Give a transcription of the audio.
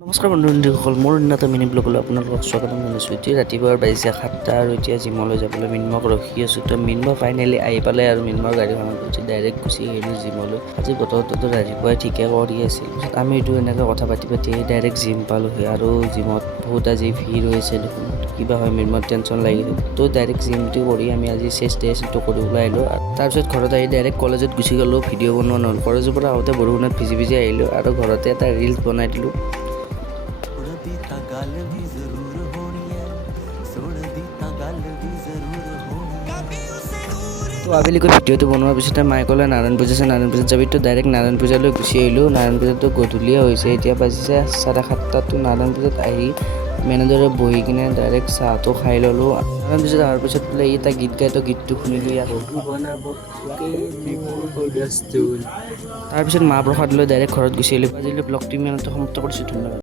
নমস্কাৰ বন্ধুসকল, মোৰ উন্নত মিনি ব্লগলৈ আপোনালোকক স্বাগতম জনাইছোঁ। এতিয়া ৰাতিপুৱাৰ বাজিছে 7টা আৰু এতিয়া জিমলৈ যাবলৈ মিনমক ৰখি আছোঁ। তো মিনমক ফাইনেলি আহি পালে আৰু মিনমৰ গাড়ীখনত উঠি ডাইৰেক্ট গুচি আহিলোঁ জিমলৈ। আজি বতৰটোতো ৰাতিপুৱাই ঠিকে কৰি আছিল। আমি এইটো এনেকৈ কথা পাতি ডাইৰেক্ট জিম পালোঁহি আৰু জিমত বহুত আজি ভিৰ হৈছে দেখোন। কিবা হয় মিনমৰ টেনশ্যন লাগি থাকে। তো ডাইৰেক্ট জিমটো কৰি আমি আজি চেষ্ট টেষ্টটো কৰিবলৈ আহিলোঁ। তাৰপিছত ঘৰত আহি ডাইৰেক্ট কলেজত গুচি গ'লোঁ। ভিডিঅ' বনোৱা নহ'ল। কলেজৰ পৰা আহোঁতে বৰষুণত ভিজি আহিলোঁ আৰু ঘৰতে এটা ৰিলচ বনাই দিলোঁ। তো আবেলিকৈ ভিডিঅ'টো বনোৱাৰ পিছতে মায়ে ক'লে নাৰায়ণ পূজা যাবি। তো ডাইৰেক্ট নাৰায়ণ পূজালৈ গুচি আহিলোঁ। নাৰায়ণ পূজাটো গধূলিয়ে হৈছে, এতিয়া বাজিছে 7:30। তো নাৰায়ণ পূজাত আহি মেনেজাৰে বহি কিনে ডাইৰেক্ট চাহটো খাই ল'লোঁ। নাৰায়ণ পূজাত অহাৰ পিছত বোলে এটা গীত গাই, তো গীতটো শুনিলোঁ ইয়াত। তাৰপিছত মাহ প্ৰসাদ লৈ ডাইৰেক্ট ঘৰত গুচি আহিলোঁ। আজিলৈ ব্লগটো ইমানতে সমাপ্ত কৰিছোঁ। ধন্যবাদ।